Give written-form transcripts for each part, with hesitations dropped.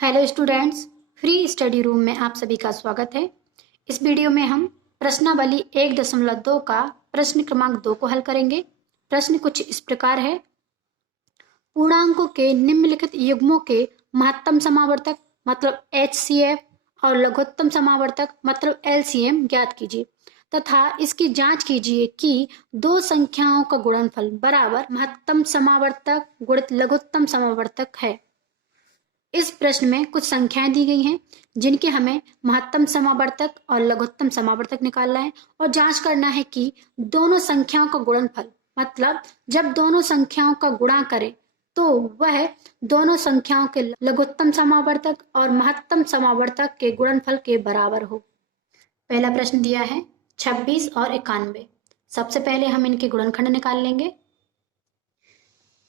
Hello students, free study room में आप सभी का स्वागत है। इस वीडियो में हम प्रश्नावली 1.2 का प्रश्न क्रमांक 2 को हल करेंगे। प्रश्न कुछ इस प्रकार है। पूर्णांकों के निम्नलिखित युग्मों के महत्तम समावर्तक मतलब HCF और लघुत्तम समावर्तक मतलब LCM ज्ञात कीजिए तथा इसकी जांच कीजिए कि दो संख्याओं का गुणनफल बराबर महत्तम समावर्तक गुणित लघुत्तम समावर्तक है। इस प्रश्न में कुछ संख्याएं दी गई हैं जिनके हमें महत्तम समावर्तक और लघुत्तम समावर्तक निकालना है और जांच करना है कि दोनों संख्याओं का गुणनफल मतलब जब दोनों संख्याओं का गुणा करें तो वह दोनों संख्याओं के लघुत्तम समावर्तक और महत्तम समावर्तक के गुणनफल के बराबर हो। पहला प्रश्न दिया है 26 और 91। सबसे पहले हम इनके गुणनखंड निकाल लेंगे।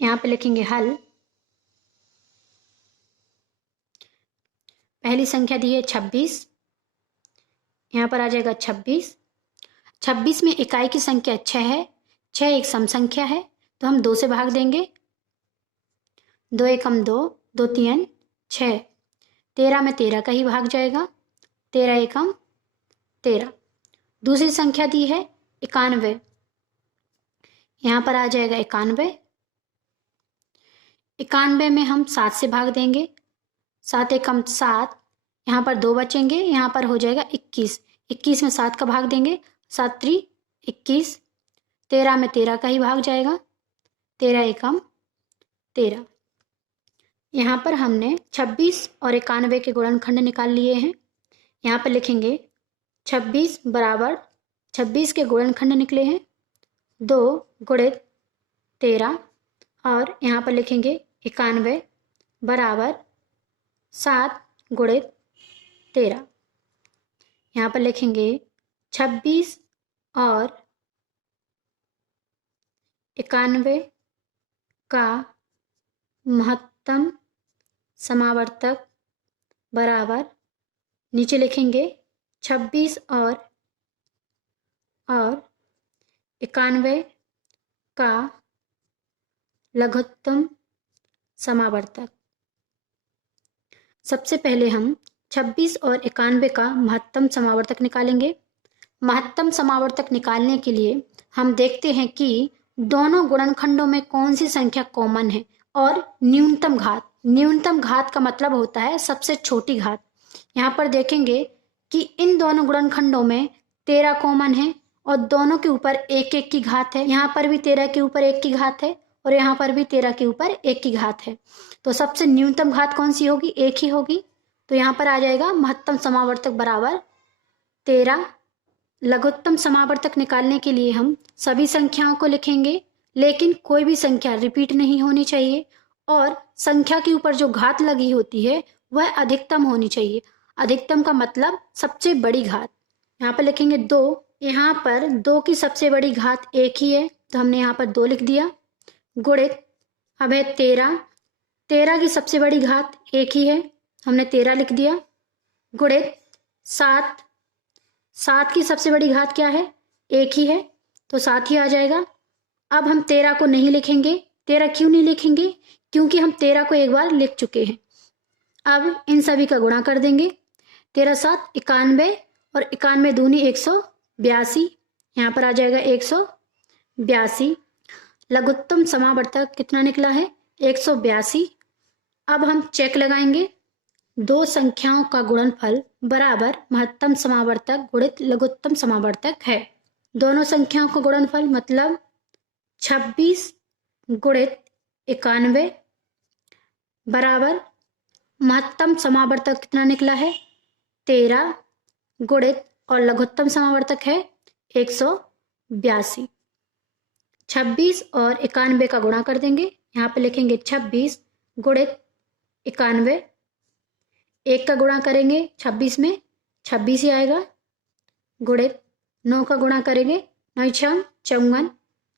यहाँ पे लिखेंगे हल। पहली संख्या दी है 26, यहाँ पर आ जाएगा 26। 26 में इकाई की संख्या 6 है। 6 एक सम संख्या है तो हम 2 से भाग देंगे। 2 एकम 2, 2 तीन 6। 13 में 13 का ही भाग जाएगा। 13 एकम 13। दूसरी संख्या दी है 91, यहाँ पर आ जाएगा 91। 91 में हम 7 से भाग देंगे। 7 एकम 7, यहाँ पर 2 बचेंगे, यहाँ पर हो जाएगा 21। 21 में 7 का भाग देंगे। 7 त्रि 21। 13 में 13 का ही भाग जाएगा। 13 एकम 13। यहाँ पर हमने 26 और 91 के गुणनखंड निकाल लिए हैं। यहाँ पर लिखेंगे 26 बराबर 26 के गुणनखंड निकले हैं 2 गुणित 13 और यहाँ पर लिखेंगे 91 बराबर 7 गुणित 13। यहाँ पर लिखेंगे 26 और 91 का महत्तम समावर्तक बराबर, नीचे लिखेंगे 26 और 91 का लघुत्तम समावर्तक। सबसे पहले हम 26 और 91 का महत्तम समावर्तक निकालेंगे। महत्तम समावर्तक निकालने के लिए हम देखते हैं कि दोनों गुणनखंडों में कौन सी संख्या कॉमन है और न्यूनतम घात। न्यूनतम घात का मतलब होता है सबसे छोटी घात। यहाँ पर देखेंगे कि इन दोनों गुणनखंडों में 13 कॉमन है और दोनों के ऊपर 1 की घात है। यहाँ पर भी 13 के ऊपर 1 की घात है और यहाँ पर भी 13 के ऊपर 1 की घात है। तो सबसे न्यूनतम घात कौन सी होगी? 1 ही होगी। तो यहाँ पर आ जाएगा महत्तम समावर्तक बराबर 13। लघुत्तम समावर्तक निकालने के लिए हम सभी संख्याओं को लिखेंगे, लेकिन कोई भी संख्या रिपीट नहीं होनी चाहिए और संख्या के ऊपर जो घात लगी होती है वह अधिकतम होनी चाहिए। अधिकतम का मतलब सबसे बड़ी घात। यहाँ पर लिखेंगे 2। यहाँ पर 2 की सबसे बड़ी घात 1 ही है तो हमने यहाँ पर 2 लिख दिया। गुणित अब है 13। 13 की सबसे बड़ी घात 1 ही है, हमने 13 लिख दिया। गुणित 7। 7 की सबसे बड़ी घात क्या है? 1 ही है तो 7 ही आ जाएगा। अब हम 13 को नहीं लिखेंगे। 13 क्यों नहीं लिखेंगे? क्योंकि हम 13 को एक बार लिख चुके हैं। अब इन सभी का गुणा कर देंगे। 13 7 91 और 91 दूनी 182। यहाँ पर आ जाएगा 182। लघुत्तम समावर्तक कितना निकला है? 182। अब हम चेक लगाएंगे। दो संख्याओं का गुणनफल बराबर महत्तम समावर्तक गुणित लघुत्तम समावर्तक है। दोनों संख्याओं का गुणनफल मतलब 26 गुणित 91 बराबर महत्तम समावर्तक कितना निकला है? 13 गुणित और लघुत्तम समावर्तक है 182। 26 और 91 का गुणा कर देंगे। यहाँ पे लिखेंगे 26 गुणित 91। 1 का गुणा करेंगे 26 में 26 ही आएगा। गुणित 9 का गुणा करेंगे 9 6 54।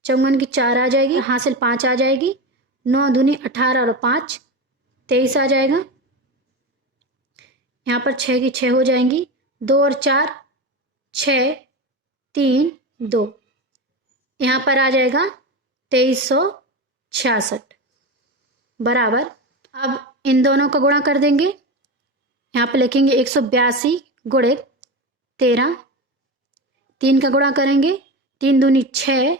54 की 4 आ जाएगी, हासिल 5 आ जाएगी। 9 दूनी 18 और 5 23 आ जाएगा। यहाँ पर 6 की 6 हो जाएंगी। 2 और 4 6 3 2। यहाँ पर आ जाएगा 2366 बराबर। अब इन दोनों का गुणा कर देंगे। यहाँ पे लिखेंगे 182 गुणित 13, 3 का गुणा करेंगे, 3 दूनी 6,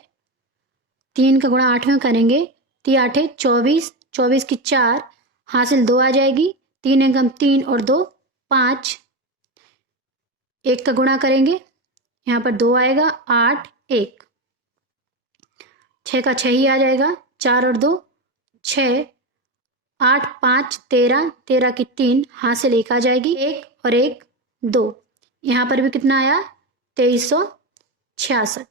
3 का गुणा 8 में करेंगे, 3 8 24, 24 की 4, हासिल 2 आ जाएगी, 3 एकम 3 और 2 5, 1 का गुणा करेंगे, यहाँ पर 2 आएगा, 8 1, 6 का 6 ही आ जाएगा, 4 और 2 6, 8 5 13, 13 की 3, हासिल 1 आ जाएगी, 1 और 1 2, यहाँ पर भी कितना आया 2366।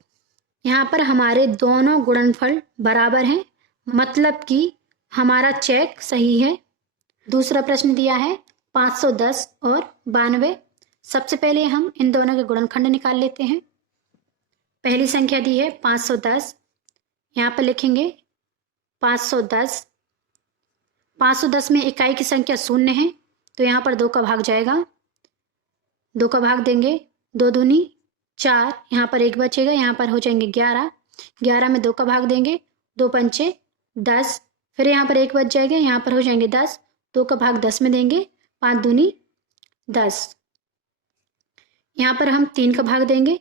यहाँ पर हमारे दोनों गुणनफल बराबर हैं, मतलब कि हमारा चेक सही है। दूसरा प्रश्न दिया है 510 और 92। सबसे पहले हम इन दोनों के गुणनखंड निकाल लेते हैं। पहली संख्या दी है 510, यहाँ पर लिखेंगे 510। 510 में इकाई की संख्या 0 है, तो यहाँ पर 2 का भाग जाएगा, 2 का भाग देंगे, 2 दूनी 4, यहाँ पर 1 बचेगा, यहाँ पर हो जाएंगे 11, 11 में 2 का भाग देंगे, 2 पंचे 10, फिर यहाँ पर 1 बच जाएगा, यहाँ पर हो जाएंगे 10, 2 का भाग 10 में देंगे, 5 दूनी 10, यहाँ पर हम 3 का भाग देंगे,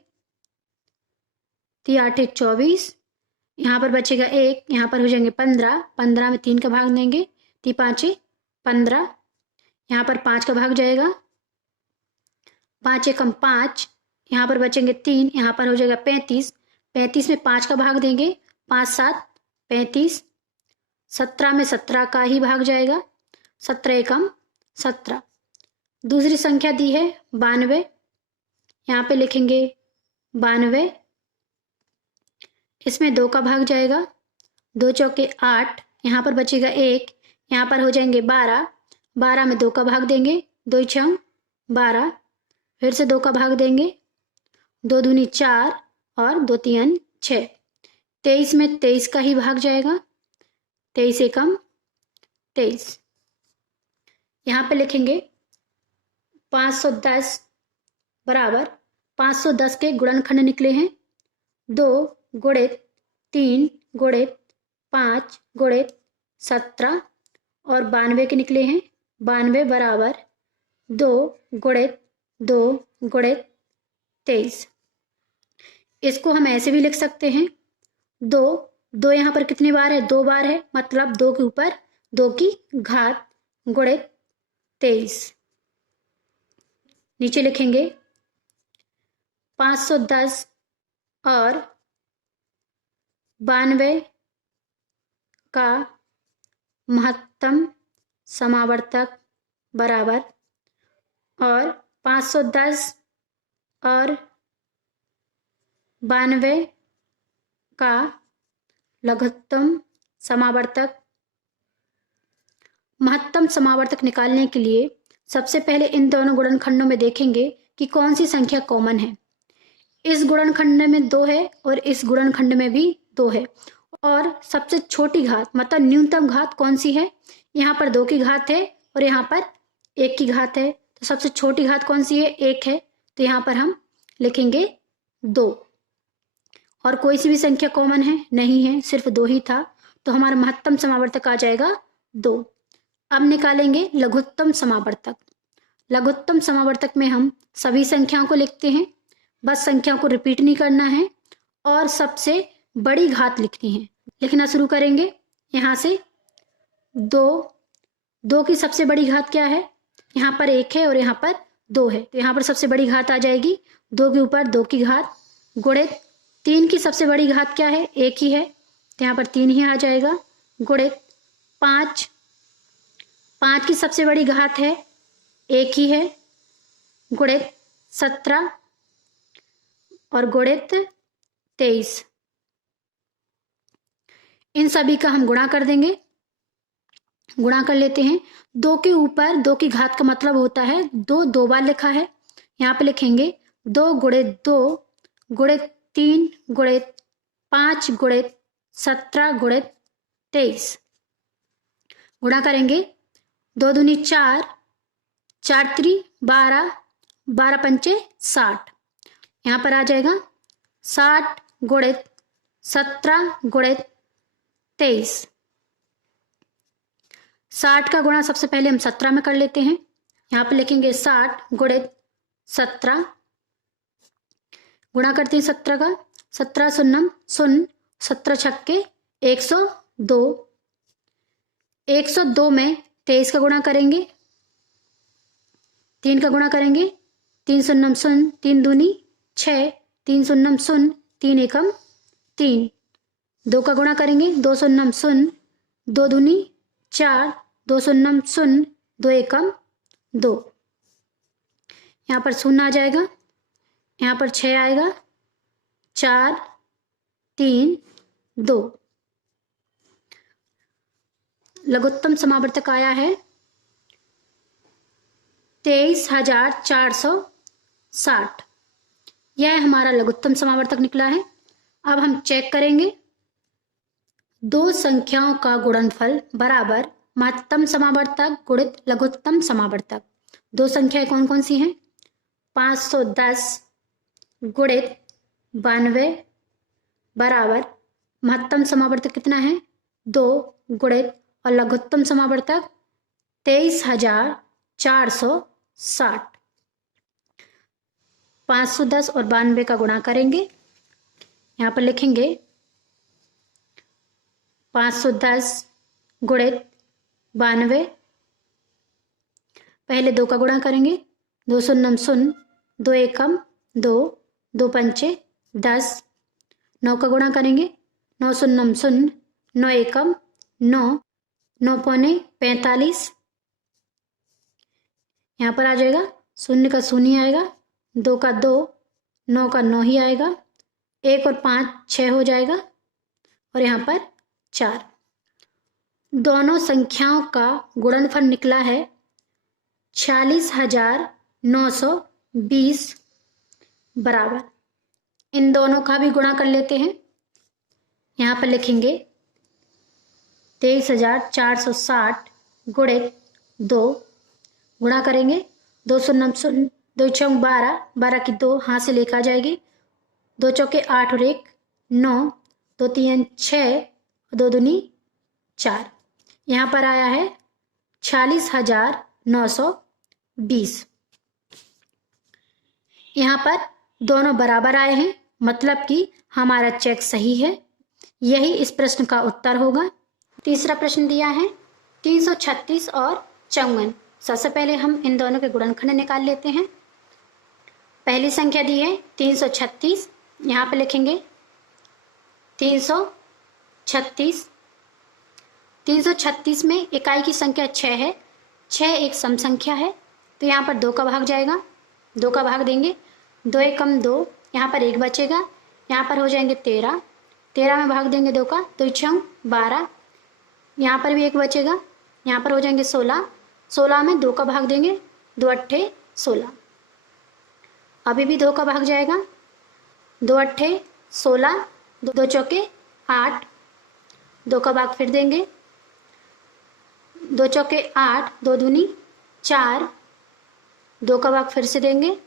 3 8 24, यहाँ पर बचेगा 1, यहाँ पर हो जाएंगे 15, 15 में 3 का भाग देंगे, 3 5 15, यहाँ पर 5 का भाग जाएगा, 5 एकम 5, यहाँ पर बचेंगे 3, यहाँ पर हो जाएगा 35, 35 में 5 का भाग देंगे, 5 7 35, 17 में 17 का ही भाग जाएगा, 17 एकम 17। दूसरी संख्या दी है 92, यहाँ पे लिखेंगे 92, इसमें 2 का भाग जाएगा, 2 चौके 8, यहाँ पर बचेगा 1, यहाँ पर हो जाएंगे 12, 12 में 2 का भाग देंगे, 2 6 12, फिर से 2 का भाग देंगे, 2 दूनी 4 और 2 3 6, 23 में 23 का ही भाग जाएगा, 23 एकम 23। यहाँ पे लिखेंगे 510 बराबर 510 के गुणनखंड निकले हैं, 2 गुणित 3 गुणित 5 गुणित 17 और 92 के निकले हैं, 92 बराबर 2 गुणित 2 गुणित 23। इसको हम ऐसे भी लिख सकते हैं, 2 यहाँ पर कितनी बार है, 2 बार है, मतलब 2 के ऊपर 2 की घात गुणित 23। नीचे लिखेंगे 510 और 92 का महत्तम समावर्तक बराबर, और 510 और 92 का लघुत्तम समावर्तक। महत्तम समावर्तक निकालने के लिए सबसे पहले इन दोनों गुणनखंडों में देखेंगे कि कौन सी संख्या कॉमन है। इस गुणनखंड में 2 है और इस गुणनखंड में भी 2 है, और सबसे छोटी घात मतलब न्यूनतम घात कौन सी है, यहाँ पर 2 की घात है और यहाँ पर 1 की घात है, तो सबसे छोटी घात कौन सी है, 1 है, तो यहाँ पर हम लिखेंगे 2। और कोई सी भी संख्या कॉमन है नहीं है, सिर्फ 2 ही था, तो हमारा महत्तम समावर्तक आ जाएगा 2। अब निकालेंगे लघुत्तम समावर्तक। लघुत्तम समावर्तक में हम सभी संख्याओं को लिखते हैं, बस संख्याओं को रिपीट नहीं करना है और सबसे बड़ी घात लिखनी है। लिखना शुरू करेंगे यहाँ से। 2 की सबसे बड़ी घात क्या है, यहाँ पर 1 है और यहाँ पर 2 है, तो यहाँ पर सबसे बड़ी घात आ जाएगी 2 के ऊपर 2 की घात गुणित 3 की सबसे बड़ी घात क्या है, 1 ही है, तो यहाँ पर 3 ही आ जाएगा गुणित 5 की सबसे बड़ी घात है 1 ही है गुणित 17 और गुणित 23। इन सभी का हम गुणा कर देंगे, गुणा कर लेते हैं। 2 के ऊपर 2 की घात का मतलब होता है 2 बार लिखा है, यहाँ पे लिखेंगे 2 गुणित 2 गुणित 3 गुणित 5 गुणित 17 गुणित 23। गुणा करेंगे, 2 दूनी 4, 4 3 12, 12 पंचे 60, यहाँ पर आ जाएगा 60 गुणित 17 गुणित 23। 60 का गुणा सबसे पहले हम 17 में कर लेते हैं, यहाँ पर लिखेंगे 60 गुणित 17, गुणा करते हैं 17 का, 17 शून्यम शून्य, 17 छक्के 102, 102 में 23 का गुणा करेंगे, 3 का गुणा करेंगे, 3 शून्यम शून्य, 3 दूनी 6, 3 शून्यम शून्य, 3 एकम 3, 2 का गुणा करेंगे, 2 शून्यम शून्य, 2 दूनी 4, 2 शून्यम शून्य, 2 एकम 2, यहाँ पर शून्य आ जाएगा, यहाँ पर 6 आएगा, 4 3 2, लघुत्तम समावर्तक आया है 23,460, यह हमारा लघुत्तम समावर्तक निकला है। अब हम चेक करेंगे, दो संख्याओं का गुणनफल बराबर महत्तम समावर्तक गुणित लघुत्तम समावर्तक। दो संख्याएं कौन कौन सी हैं? 510 गुणित 92 बराबर महत्तम समावर्तक कितना है? 2 गुणित और लघुत्तम समावर्तक 23,460। 510 और 92 का गुणा करेंगे, यहाँ पर लिखेंगे 510 गुणित 92, पहले 2 का गुणा करेंगे, 2 शून्यम शून्य, 2 एकम 2, 2 पंचे 10, 9 का गुणा करेंगे, 9 शून्यम शून्य, 9 एकम 9, 9 पौने 45, यहाँ पर आ जाएगा, शून्य का शून्य आएगा, 2 का 2, 9 का 9 ही आएगा, 1 और 5 6 हो जाएगा और यहाँ पर 4। दोनों संख्याओं का गुणनफल निकला है 46,920 बराबर। इन दोनों का भी गुणा कर लेते हैं, यहाँ पर लिखेंगे 23,460 गुणित 2, गुणा करेंगे, 2 शून्य शून्य, 2 चौक 12, 12 की 2 हाथ से लेकर आ जाएगी, 2 चौके 8 और 1 9, 2 3 6, 2 दूनी 4, यहाँ पर आया है 46,920। यहाँ पर दोनों बराबर आए हैं, मतलब कि हमारा चेक सही है। यही इस प्रश्न का उत्तर होगा। तीसरा प्रश्न दिया है 336 और 54। सबसे पहले हम इन दोनों के गुणनखंड निकाल लेते हैं। पहली संख्या दी है 336, यहाँ पे लिखेंगे 336। 336 में इकाई की संख्या 6 है, 6 एक सम संख्या है, तो यहाँ पर 2 का भाग जाएगा, 2 का भाग देंगे, 2 एकम 2, यहाँ पर 1 बचेगा, यहाँ पर हो जाएंगे 13, 13 में भाग देंगे 2 का, 2 छंग 12, यहाँ पर भी 1 बचेगा, यहाँ पर हो जाएंगे 16, 16 में 2 का भाग देंगे, 2 अट्ठे 16, अभी भी 2 का भाग जाएगा, 2 अट्ठे 16, 2 चौके 8, 2 का भाग फिर देंगे, 2 चौके 8, 2 दूनी 4, 2 का भाग फिर से देंगे,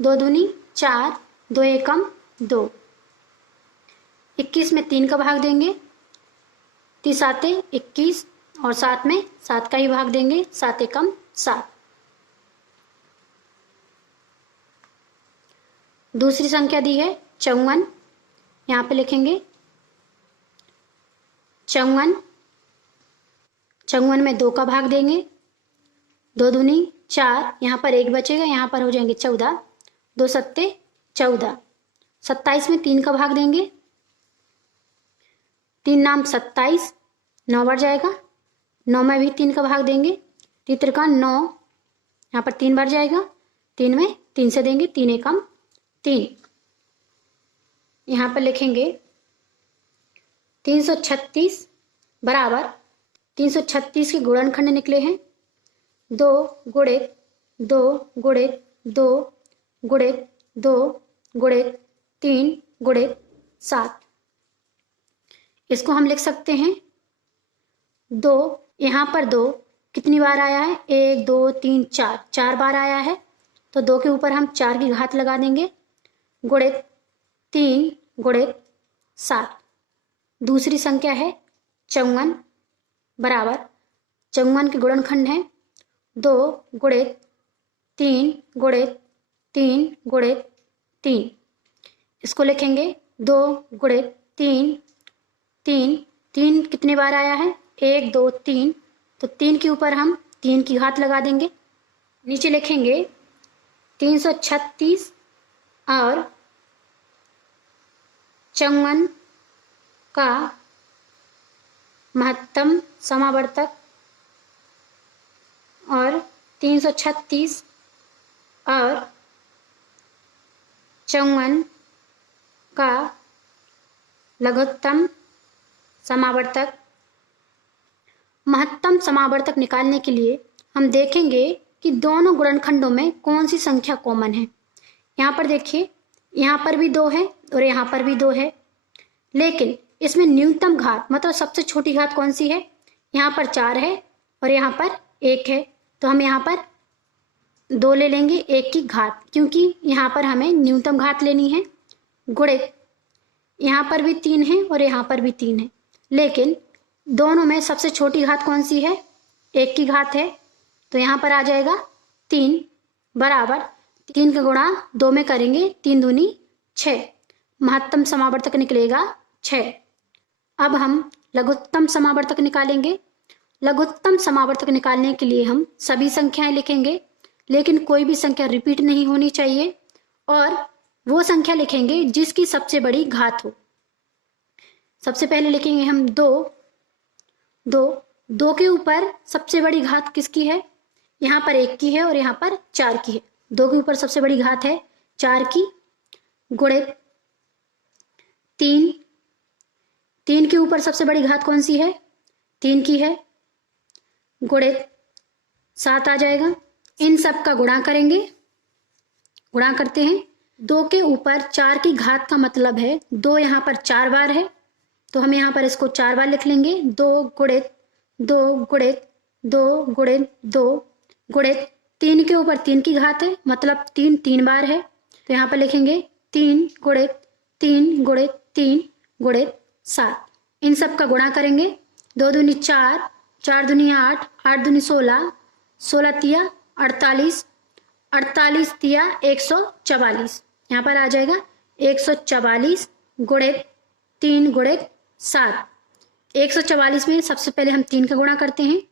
2 दूनी 4, 2 एकम 2, 21 में 3 का भाग देंगे, 30 आते 21 और 7 में 7 का ही भाग देंगे, 7 एकम 7। दूसरी संख्या दी है 54, यहाँ पे लिखेंगे 54, 54 में 2 का भाग देंगे, 2 दूनी 4, यहाँ पर 1 बचेगा, यहाँ पर हो जाएंगे 14, 2 सत्ते 14, 27 में 3 का भाग देंगे, 3 नाम 27, 9 बढ़ जाएगा, 9 में भी 3 का भाग देंगे, 3 त्रिका 9, यहाँ पर 3 बढ़ जाएगा, 3 में 3 से देंगे, 3 एकम 3, यहाँ पर लिखेंगे 336 बराबर 336 के गुणनखंड निकले हैं 2 गुणित 2 गुणित 2 गुणित 2 गुणित 3 गुणित 7। इसको हम लिख सकते हैं 2, यहाँ पर 2 कितनी बार आया है? 1 2 3 4, 4 बार आया है, तो 2 के ऊपर हम 4 की घात लगा देंगे, गुणित 3 गुणित 7। दूसरी संख्या है 54 बराबर 54 के गुणनखंड है 2 गुणित 3 गुणित 3 गुणित 3। इसको लिखेंगे 2 गुणित 3, 3, 3 कितने बार आया है? 1 2 3, तो 3 के ऊपर हम 3 की घात लगा देंगे। नीचे लिखेंगे 336 और 54 का महत्तम समावर्तक और 336 और 54 का लघुत्तम समावर्तक। महत्तम समावर्तक निकालने के लिए हम देखेंगे कि दोनों गुणनखंडों में कौन सी संख्या कॉमन है। यहाँ पर देखिए, यहाँ पर भी 2 है और यहाँ पर भी 2 है, लेकिन इसमें न्यूनतम घात मतलब सबसे छोटी घात कौन सी है? यहाँ पर 4 है और यहाँ पर 1 है, तो हम यहाँ पर 2 ले लेंगे 1 की घात, क्योंकि यहाँ पर हमें न्यूनतम घात लेनी है। गुणित यहाँ पर भी 3 है और यहाँ पर भी 3 है, लेकिन दोनों में सबसे छोटी घात कौन सी है? 1 की घात है, तो यहाँ पर आ जाएगा 3 बराबर 3 का गुणा 2 में करेंगे, 3 दूनी 6, महत्तम समावर्तक निकलेगा 6। अब हम लघुत्तम समावर्तक निकालेंगे। लघुत्तम समावर्तक निकालने के लिए हम सभी संख्याएं लिखेंगे, लेकिन कोई भी संख्या रिपीट नहीं होनी चाहिए, और वो संख्या लिखेंगे जिसकी सबसे बड़ी घात हो। सबसे पहले लिखेंगे हम 2, 2, 2 के ऊपर सबसे बड़ी घात किसकी है? यहाँ पर 1 की है और यहाँ पर 4 की है। 2 के ऊपर सबसे बड़ी घात है 4 की। गुणित 3, 3 के ऊपर सबसे बड़ी घात कौन सी है? 3 की है। गुणित 7 आ जाएगा। इन सब का गुणा करेंगे। गुणा करते हैं। 2 के ऊपर 4 की घात का मतलब है 2 यहाँ पर 4 बार है, तो हम यहाँ पर इसको 4 बार लिख लेंगे। 2 गुणित 2 गुणित 2 गुणित 2 गुणित 3 के ऊपर 3 की घात है, मतलब 3 3 बार है, तो यहाँ पर लिखेंगे 3 गुणित 3 गुणित 3 गुणित 7। इन सब का गुणा करेंगे। 2 दूनी 4, 4 दूनी 8, 8 दूनी 16, 16 तिया 48, 48 तिया 144। यहाँ पर आ जाएगा 144 गुणित 3 गुणित 7। 144 में सबसे पहले हम 3 का गुणा करते हैं।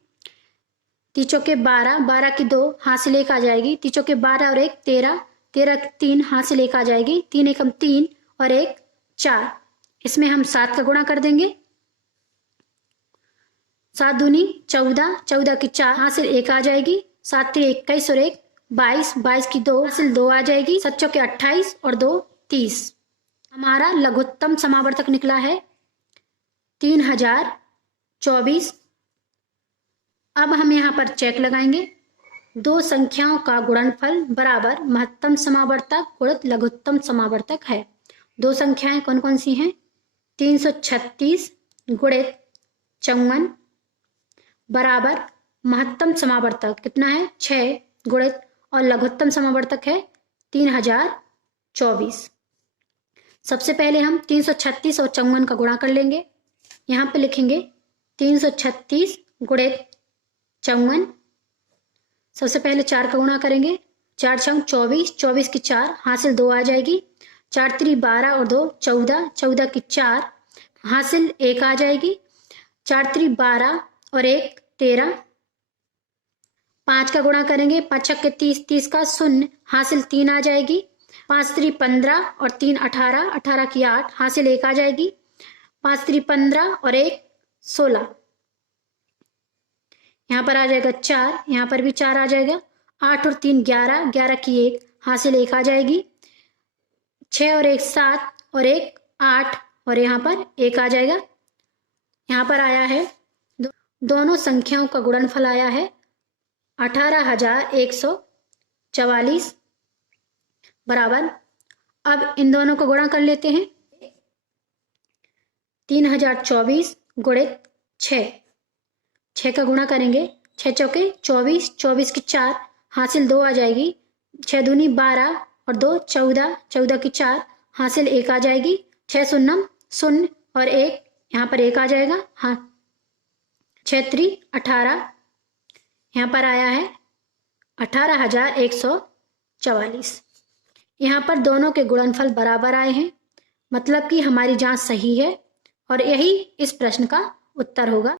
तीचों के 12, 12 की 2 हाथ से लेकर आ जाएगी। तीचों के 12 और 1 13, 13 की 3 हाथ से लेकर आ जाएगी। 3 एकम 3 और 1 4। इसमें हम 7 का गुणा कर देंगे। 7 दूनी 14, 14 की 4 हाथ से 1 आ जाएगी। 7 3 21 और 1 22, 22 की 2 हाथ से 2 आ जाएगी। 7 चौके 28 और 2 30। हमारा लघुत्तम समावर्तक निकला है 3024। अब हम यहाँ पर चेक लगाएंगे। दो संख्याओं का गुणनफल बराबर महत्तम समावर्तक गुणित लघुत्तम समावर्तक है। दो संख्याएं कौन कौन सी हैं? 336 गुणित 54 बराबर महत्तम समावर्तक कितना है? 6 गुणित और लघुत्तम समावर्तक है 3024। सबसे पहले हम 336 और 54 का गुणा कर लेंगे। यहाँ पे लिखेंगे 336 गुणित 54। सबसे पहले 4 का गुणा करेंगे। 4 छंग 24, 24 की 4 हासिल 2 आ जाएगी। 4 3 12 और 2 14, 14 की 4 हासिल 1 आ जाएगी। 4 3 12 और 1 13। 5 का गुणा करेंगे। 5 छक्के के 30, 30 का 0 हासिल 3 आ जाएगी। 5 3 15 और 3 18, 18 की 8 हासिल 1 आ जाएगी। 5 3 15 और 1 16। यहाँ पर आ जाएगा 4, यहाँ पर भी 4 आ जाएगा। 8 और 3 11, 11 की 1 हासिल 1 आ जाएगी। 6 और 1 7 और 1 8 और यहाँ पर 1 आ जाएगा। यहाँ पर आया है दोनों संख्याओं का गुणनफल आया है 18144 बराबर। अब इन दोनों को गुणा कर लेते हैं। 3024 गुणित 6, 6 का गुणा करेंगे। 6 चौके 24, 24 की 4 हासिल 2 आ जाएगी। 6 दूनी 12 और 2 14, 14 की 4 हासिल 1 आ जाएगी। 6 शून्यम 0 और 1 यहाँ पर 1 आ जाएगा। हाँ 6 3 18 यहाँ पर आया है 18,144। यहाँ पर दोनों के गुणनफल बराबर आए हैं, मतलब कि हमारी जांच सही है और यही इस प्रश्न का उत्तर होगा।